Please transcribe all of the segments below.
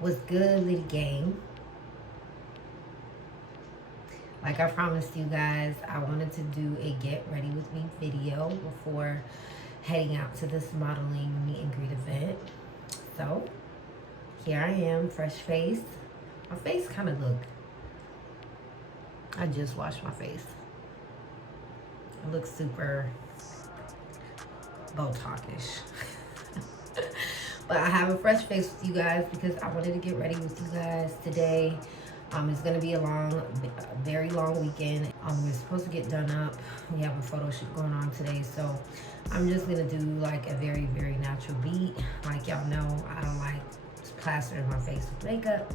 What's good, little gang? Like I promised you guys, I wanted to do a get ready with me video before heading out to this modeling meet and greet event. So here I am, fresh face. My face kind of I just washed my face. It looks super Botox-ish. But I have a fresh face with you guys because I wanted to get ready with you guys today. It's gonna be a very long weekend. We're supposed to get done up. We have a photo shoot going on today, so I'm just gonna do like a very, very natural beat. Like y'all know, I don't like plastering my face with makeup.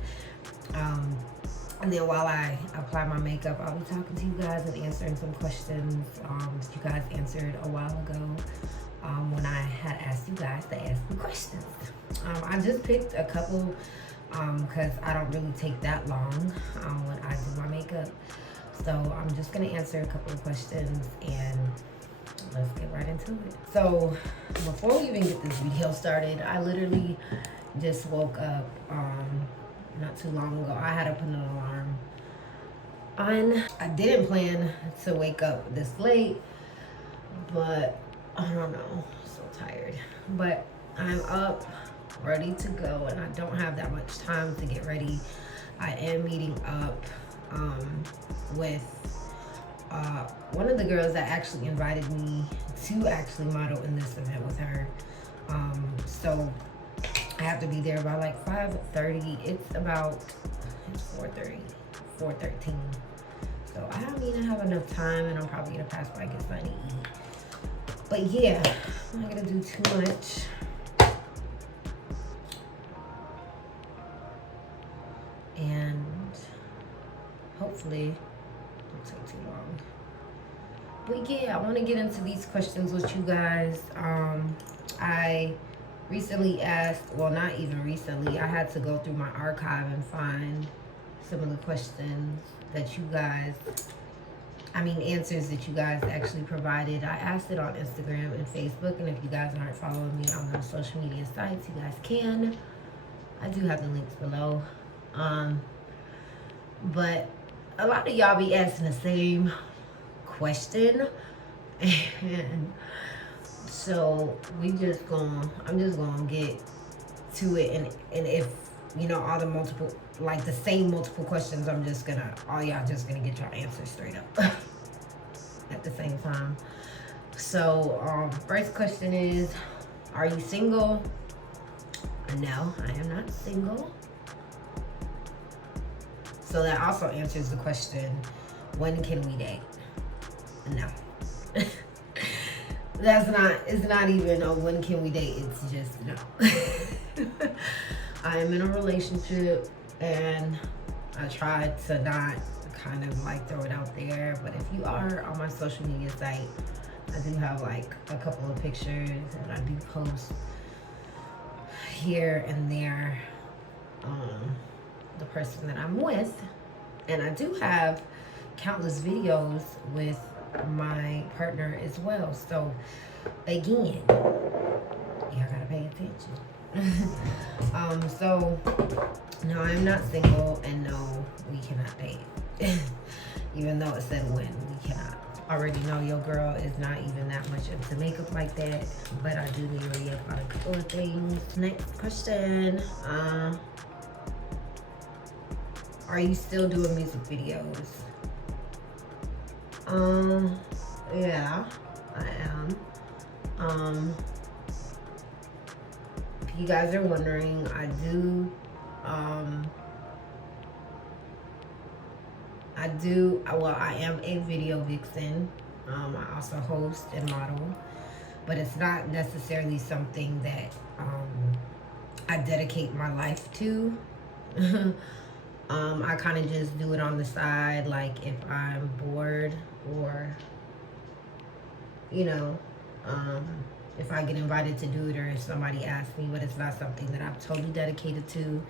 And then while I apply my makeup, I'll be talking to you guys and answering some questions that you guys answered a while ago. When I had asked you guys to ask me questions. I just picked a couple because I don't really take that long when I do my makeup. So I'm just gonna answer a couple of questions and let's get right into it. So before we even get this video started, I literally just woke up not too long ago. I had to put an alarm on. I didn't plan to wake up this late, but I don't know, so tired. But I'm up, ready to go, and I don't have that much time to get ready. I am meeting up with one of the girls that actually invited me to actually model in this event with her. So I have to be there by like 5:30. It's 4:30, 4:13. So I don't even have enough time, and I'm probably gonna pass by and get something to eat. But yeah, I'm not gonna do too much. And hopefully it won't take too long. But yeah, I wanna get into these questions with you guys. I recently asked, well, not even recently, I had to go through my archive and find some of the questions that you guys, answers that you guys actually provided. I asked it on Instagram and Facebook, and if you guys aren't following me on those social media sites, you guys can. I do have the links below. But a lot of y'all be asking the same question, and so I'm just gonna get to it, and if all the multiple, like the same multiple questions, all y'all just gonna get your answers straight up at the same time. So first question is, are you single? No, I am not single. So that also answers the question, when can we date? No. It's not even a when can we date, it's just no. I am in a relationship, and I tried to not kind of like throw it out there, but if you are on my social media site, I do have like a couple of pictures that I do post here and there, the person that I'm with, and I do have countless videos with my partner as well. So again, y'all gotta pay attention. So no, I'm not single, and no, we cannot date. Even though it said when, we cannot. Already know your girl is not even that much into makeup like that, but I do need to read about a couple of things. Next question. Are you still doing music videos? Yeah, I am. If you guys are wondering, I do, I am a video vixen. I also host and model. but it's not necessarily something that I dedicate my life to. I kind of just do it on the side, like if I'm bored, or you know, um, if I get invited to do it, or if somebody asks me, but it's not something that I'm totally dedicated to.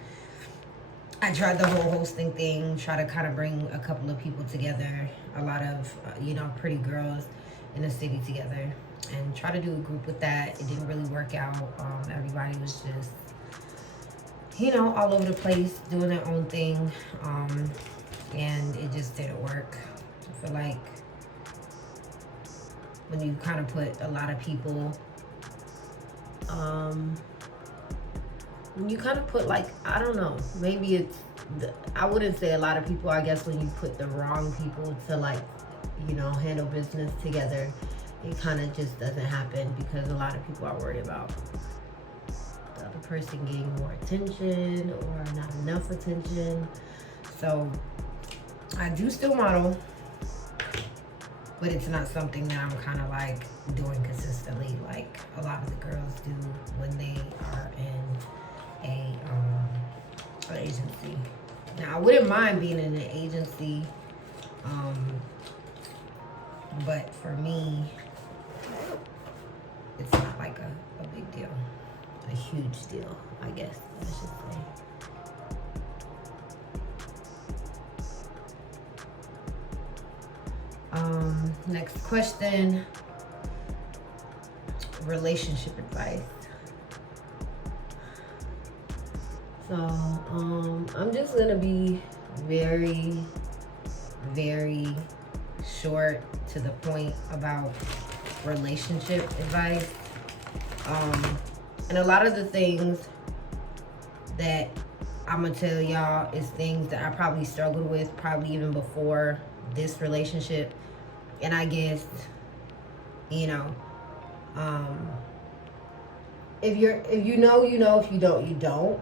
I tried the whole hosting thing, try to kind of bring a couple of people together, a lot of, pretty girls in the city together, and try to do a group with that. It didn't really work out. Everybody was just, all over the place, doing their own thing, and it just didn't work. I feel like when you kind of put a lot of people, when you kind of put, like, I don't know, maybe it's, I wouldn't say a lot of people, I guess when you put the wrong people to, like, handle business together, it kind of just doesn't happen, because a lot of people are worried about the other person getting more attention or not enough attention. So I do still model, but it's not something that I'm kind of like doing consistently, like a lot of the girls do when they are in an agency. Now I wouldn't mind being in an agency, but for me, it's not like a big deal, a huge deal, I guess I should say. Next question, relationship advice. So, I'm just gonna be very, very short to the point about relationship advice. And a lot of the things that I'm gonna tell y'all is things that I probably struggled with, probably even before this relationship. And I guess, if you know, if you don't, you don't.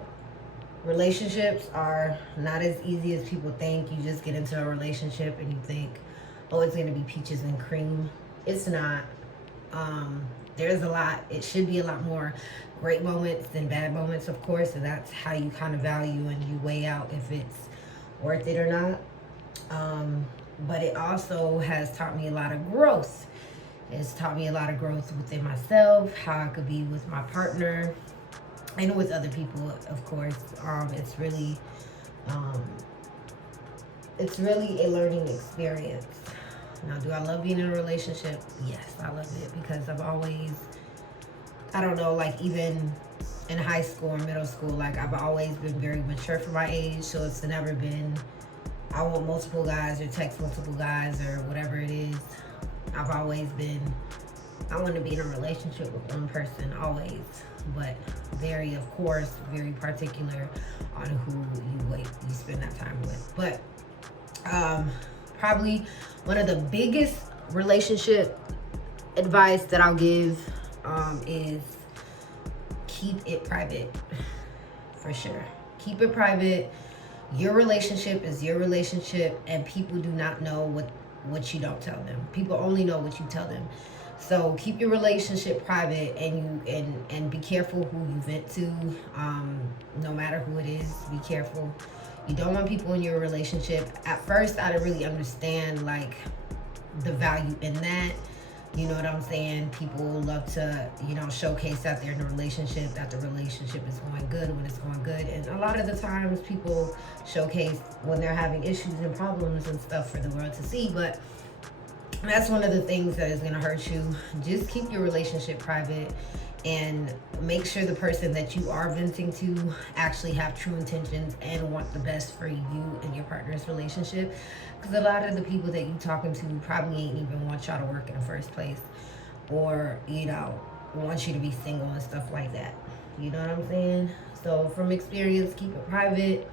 Relationships are not as easy as people think. You just get into a relationship and you think, oh, it's gonna be peaches and cream. It's not. There's a lot. It should be a lot more great moments than bad moments, of course, and that's how you kind of value and you weigh out if it's worth it or not. But it also has taught me a lot of growth. It's taught me a lot of growth within myself, how I could be with my partner, and with other people, of course. It's really a learning experience. Now, do I love being in a relationship? Yes, I love it, because I've always, I don't know, like even in high school or middle school, like I've always been very mature for my age, so it's never been, I want multiple guys or text multiple guys or whatever it is. I've always been, I want to be in a relationship with one person, always, but very, of course, very particular on who you spend that time with. But probably one of the biggest relationship advice that I'll give is keep it private, for sure. Keep it private. Your relationship is your relationship, and people do not know what you don't tell them. People only know what you tell them. So keep your relationship private, and be careful who you vent to. No matter who it is, be careful. You don't want people in your relationship. At first, I didn't really understand like the value in that. You know what I'm saying? People love to, showcase that they're in a relationship, that the relationship is going good when it's going good. And a lot of the times people showcase when they're having issues and problems and stuff for the world to see. But that's one of the things that is going to hurt you. Just keep your relationship private, and make sure the person that you are venting to actually have true intentions and want the best for you and your partner's relationship. Because a lot of the people that you talking to probably ain't even want y'all to work in the first place, or want you to be single and stuff like that. You know what I'm saying? So from experience, keep it private.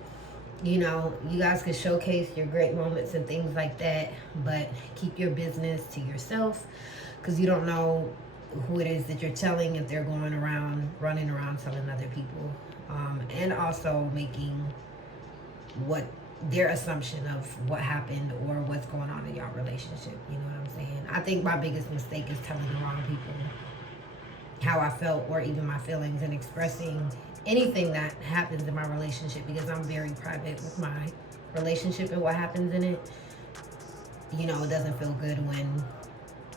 You guys can showcase your great moments and things like that, but keep your business to yourself, because you don't know who it is that you're telling, if they're running around telling other people, and also making what their assumption of what happened or what's going on in your relationship. You know what I'm saying? I think my biggest mistake is telling the wrong people. how I felt or even my feelings, and expressing anything that happens in my relationship, because I'm very private with my relationship and what happens in it. You know, it doesn't feel good when,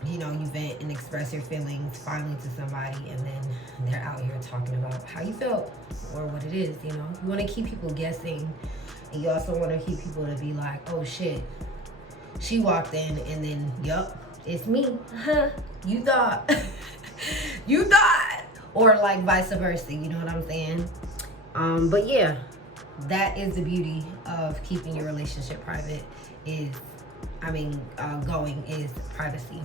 you know, you vent and express your feelings finally to somebody, and then they're out here talking about how you felt or what it is. You know, you want to keep people guessing, and you also want to keep people to be like, oh shit, she walked in, and then yup, it's me. Huh? You thought. You thought. Or like vice versa, you know what I'm saying? But yeah, that is the beauty of keeping your relationship private, is going is privacy.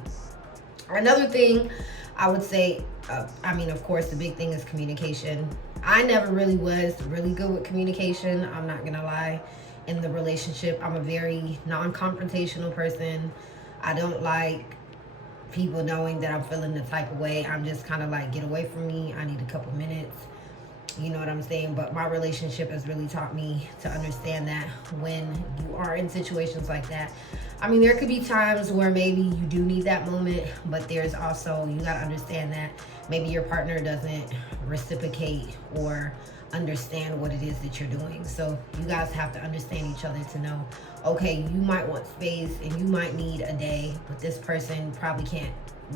Another thing I would say, of course, the big thing is communication. I never really was really good with communication. I'm not gonna lie. In the relationship, I'm a very non-confrontational person. I don't like people knowing that I'm feeling the type of way. I'm just kind of like, get away from me. I need a couple minutes. You know what I'm saying? But my relationship has really taught me to understand that when you are in situations like that, I mean, there could be times where maybe you do need that moment, but there's also, you got to understand that maybe your partner doesn't reciprocate or understand what it is that you're doing. So you guys have to understand each other to know, okay, you might want space and you might need a day, but this person probably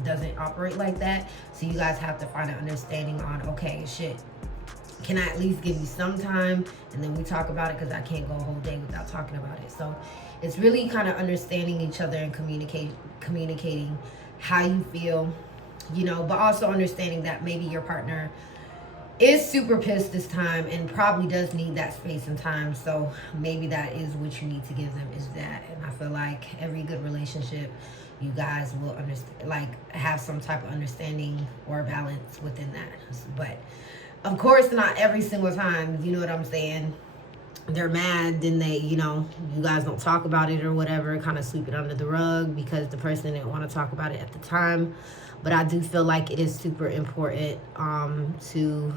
doesn't operate like that. So you guys have to find an understanding on, okay, shit, can I at least give you some time, and then we talk about it, because I can't go a whole day without talking about it. So it's really kind of understanding each other and communicating how you feel, you know, but also understanding that maybe your partner is super pissed this time and probably does need that space and time. So maybe that is what you need to give them, is that. And I feel like every good relationship, you guys will understand, like, have some type of understanding or balance within that. But of course, not every single time, you know what I'm saying, they're mad, then they, you know, you guys don't talk about it or whatever, kind of sweep it under the rug because the person didn't want to talk about it at the time. But I do feel like it is super important to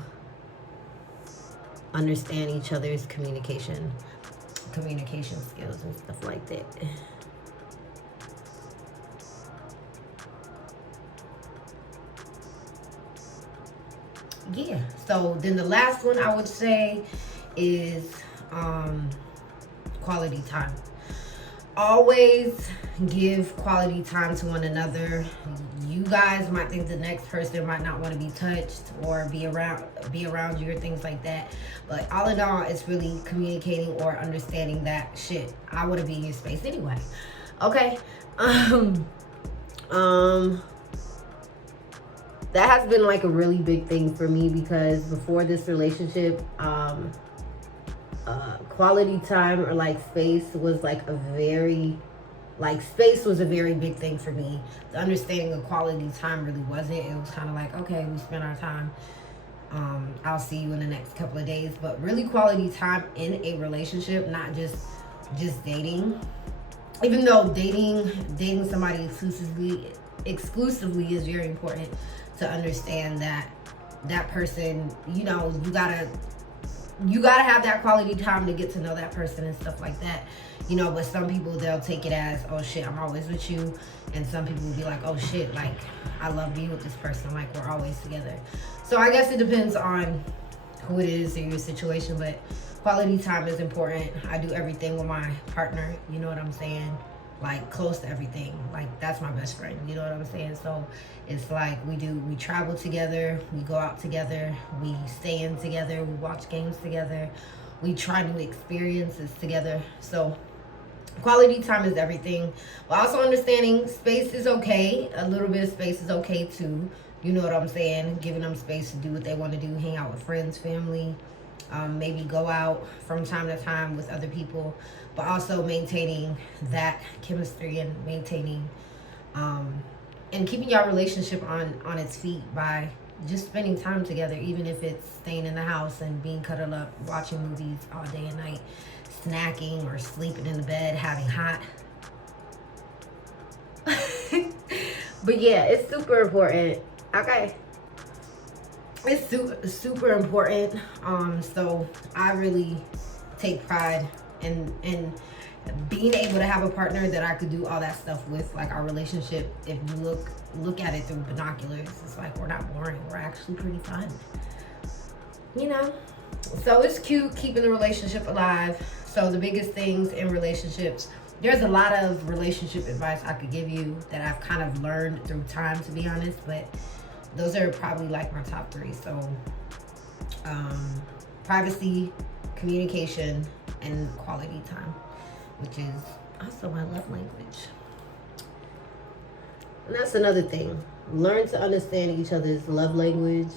understand each other's communication skills and stuff like that. Yeah, so then the last one I would say is quality time. Always give quality time to one another. You guys might think the next person might not want to be touched or be around you or things like that, but all in all, it's really communicating or understanding that, shit, I want to be in your space anyway. Okay. That has been like a really big thing for me, because before this relationship, quality time or like space was a very big thing for me. The understanding of quality time really wasn't. It was kind of like, okay, we spent our time. I'll see you in the next couple of days. But really, quality time in a relationship, not just dating. Even though dating somebody exclusively is very important, to understand that person, you know, you gotta have that quality time to get to know that person and stuff like that, you know. But some people, they'll take it as, oh shit, I'm always with you, and some people will be like, oh shit, like, I love being with this person, like, we're always together. So I guess it depends on who it is in your situation, but quality time is important. I do everything with my partner, you know what I'm saying, like, close to everything. Like, that's my best friend, you know what I'm saying? So it's like we travel together, we go out together, we stay in together, we watch games together, we try new experiences together. So quality time is everything. But also understanding space is okay. A little bit of space is okay too, you know what I'm saying? Giving them space to do what they want to do, hang out with friends, family, maybe go out from time to time with other people, but also maintaining that chemistry and maintaining and keeping your relationship on its feet by just spending time together, even if it's staying in the house and being cuddled up, watching movies all day and night, snacking or sleeping in the bed, having hot. But yeah, it's super important. Okay. It's super important. So I really take pride in being able to have a partner that I could do all that stuff with. Like, our relationship, if you look look at it through binoculars, it's like we're not boring. We're actually pretty fun, you know? So it's cute keeping the relationship alive. So the biggest things in relationships, there's a lot of relationship advice I could give you that I've kind of learned through time, to be honest, but those are probably like my top 3. So privacy, communication, and quality time, which is also my love language. And that's another thing. Learn to understand each other's love language.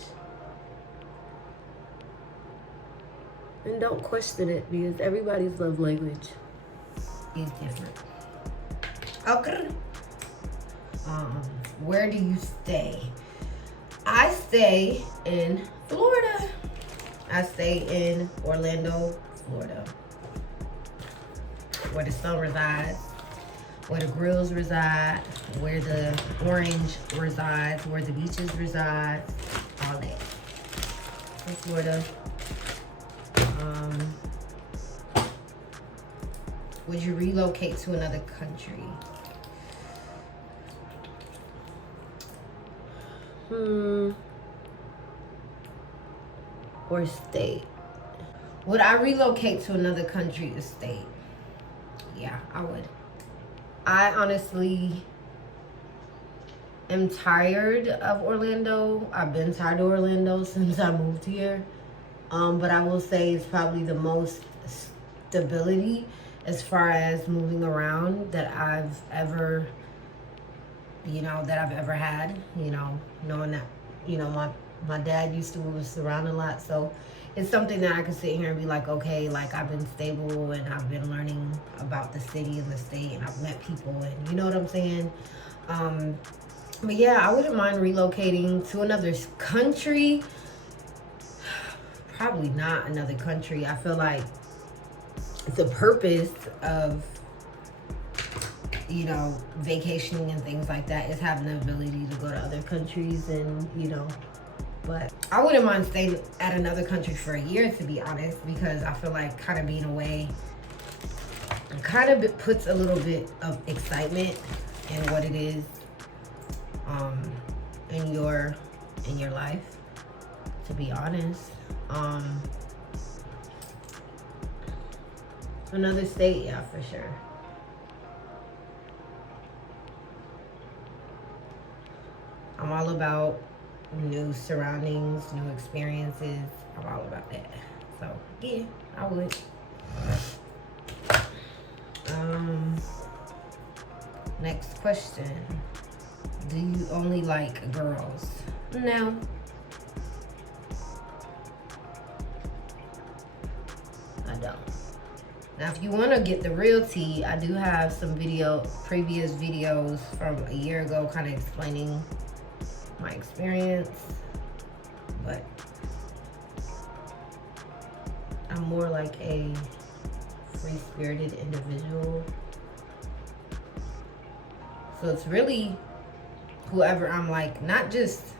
And don't question it, because everybody's love language is different. Okay. Where do you stay? I stay in Florida. I stay in Orlando, Florida, where the sun resides, where the grills reside, where the orange resides, where the beaches reside, all that. In Florida. Would you relocate to another country? Or state? Would I relocate to another country or state? Yeah, I would. I honestly am tired of Orlando. I've been tired of Orlando since I moved here. But I will say it's probably the most stability as far as moving around that I've ever had, knowing that, my dad used to move us around a lot. So it's something that I could sit here and be like, okay, like I've been stable and I've been learning about the city and the state and I've met people and you know what I'm saying? But yeah, I wouldn't mind relocating to another country. Probably not another country. I feel like the purpose of, vacationing and things like that is having the ability to go to other countries and, but I wouldn't mind staying at another country for a year, to be honest, because I feel like kind of being away kind of puts a little bit of excitement in what it is in your life, to be honest. Another state, yeah, for sure. I'm all about new surroundings, new experiences. I'm all about that. So yeah, I would. Next question. Do you only like girls? No. I don't. Now, if you want to get the real tea, I do have some previous videos from a year ago kind of explaining my experience, but I'm more like a free-spirited individual. So it's really whoever I'm like, not just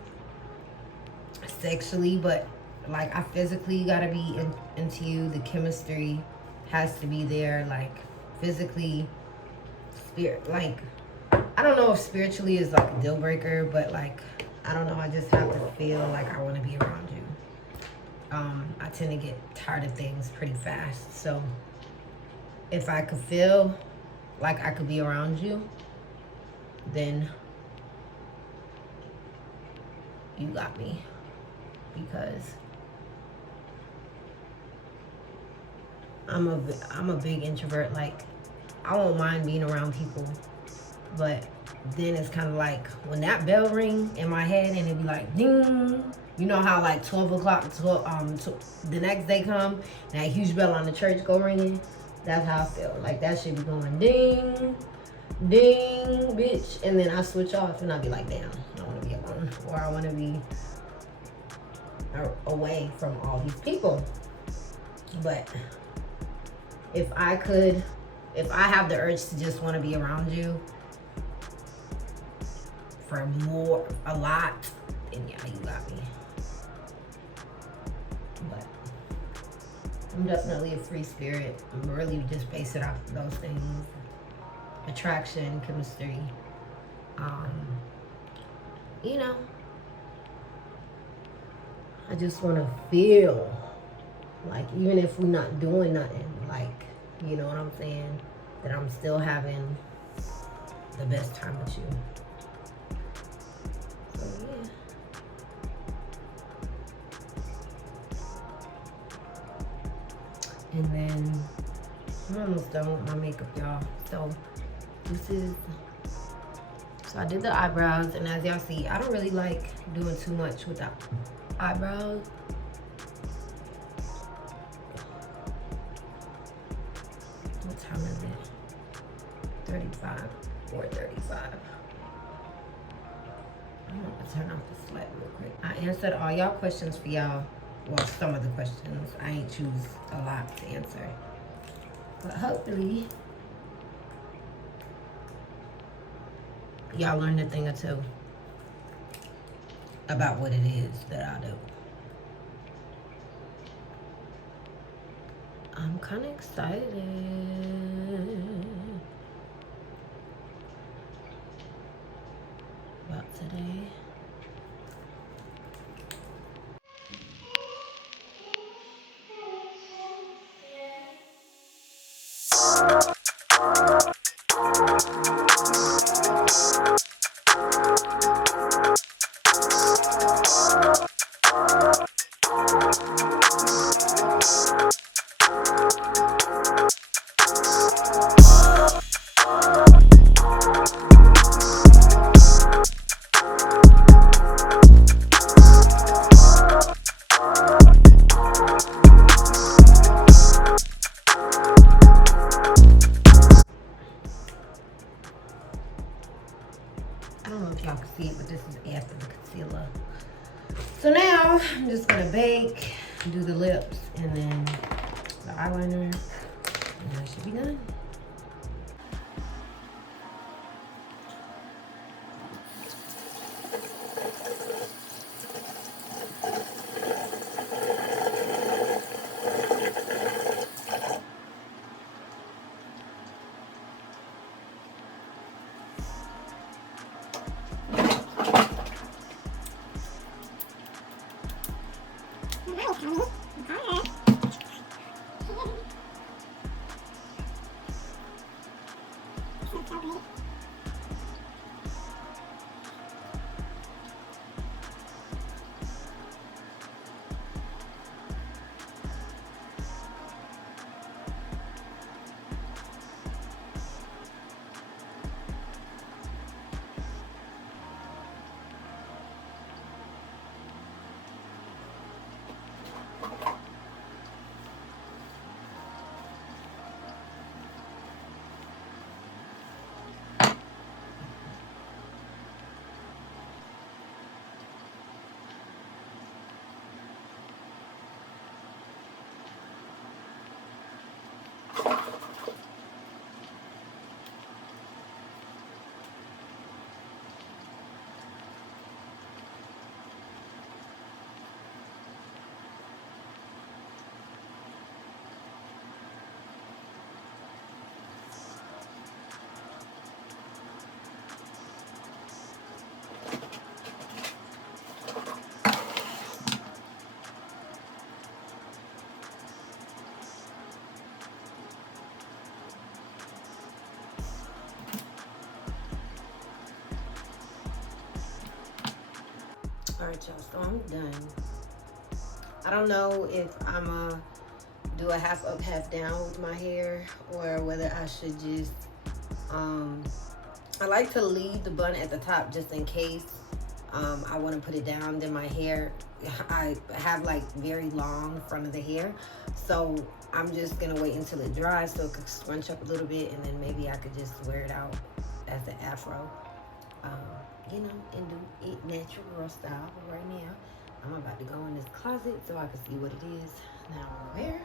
sexually, but like I physically gotta be into you. The chemistry has to be there, like physically, like I don't know if spiritually is like a deal breaker, but like I don't know, I just have to feel like I want to be around you. I tend to get tired of things pretty fast, so if I could feel like I could be around you, then you got me, because I'm a big introvert. Like I won't mind being around people, but then it's kind of like when that bell ring in my head and it be like ding, you know how like 12 o'clock the next day come and that huge bell on the church go ringing. That's how I feel. Like that should be going ding ding bitch, and then I switch off and I be like, damn, I want to be alone, or I want to be away from all these people. But if I have the urge to just want to be around you for a lot, then yeah, you got me. But I'm definitely a free spirit. I'm really just base it off of those things: attraction, chemistry, you know, I just want to feel like, even if we're not doing nothing, like, you know what I'm saying, that I'm still having the best time with you. So yeah. And then I'm almost done with my makeup, y'all. So I did the eyebrows, and as y'all see, I don't really like doing too much with the eyebrows. What time is it? 35 or 35. I'm gonna turn off the light real quick. I answered all y'all questions for y'all. Well, some of the questions. I ain't choose a lot to answer. But hopefully, y'all learned a thing or two about what it is that I do. I'm kind of excited about today. I don't know if y'all can see it, but this is after the concealer. So now I'm just gonna bake, do the lips, and then the eyeliner, and that should be done. All right, y'all, so I'm done. I don't know if I'm gonna do a half up, half down with my hair, or whether I should just, I like to leave the bun at the top just in case I want to put it down. Then my hair, I have like very long front of the hair, so I'm just gonna wait until it dries so it could scrunch up a little bit, and then maybe I could just wear it out as an afro. You know, and do it natural girl style. But right now, I'm about to go in this closet so I can see what it is that I want to wear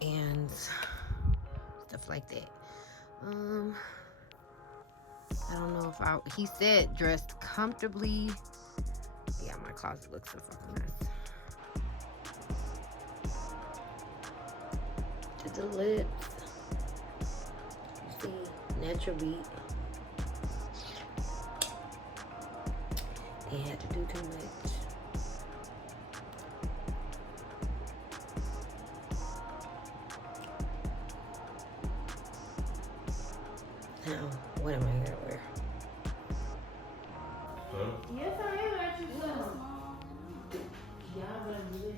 and stuff like that. I don't know if he said dressed comfortably. Yeah, my closet looks a fucking mess. Did the lips. You see, natural beat. He had to do too much. Now, what am I gonna wear? Huh? Yes, I am actually. Yeah, but I'm really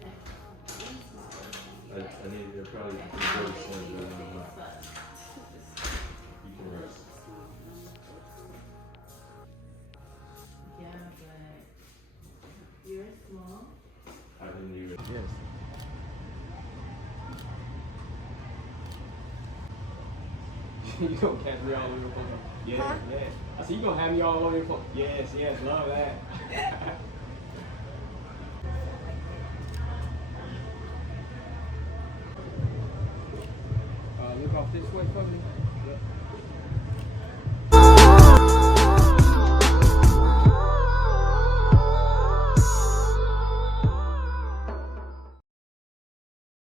I need to probably very soon, but you can rest. Yeah, but you're small. I didn't even. Yes. You gonna catch me all over your phone? Yeah, Huh? yeah. I said you gonna have me all over your phone. Yes, yes, love that. Look off this way for me.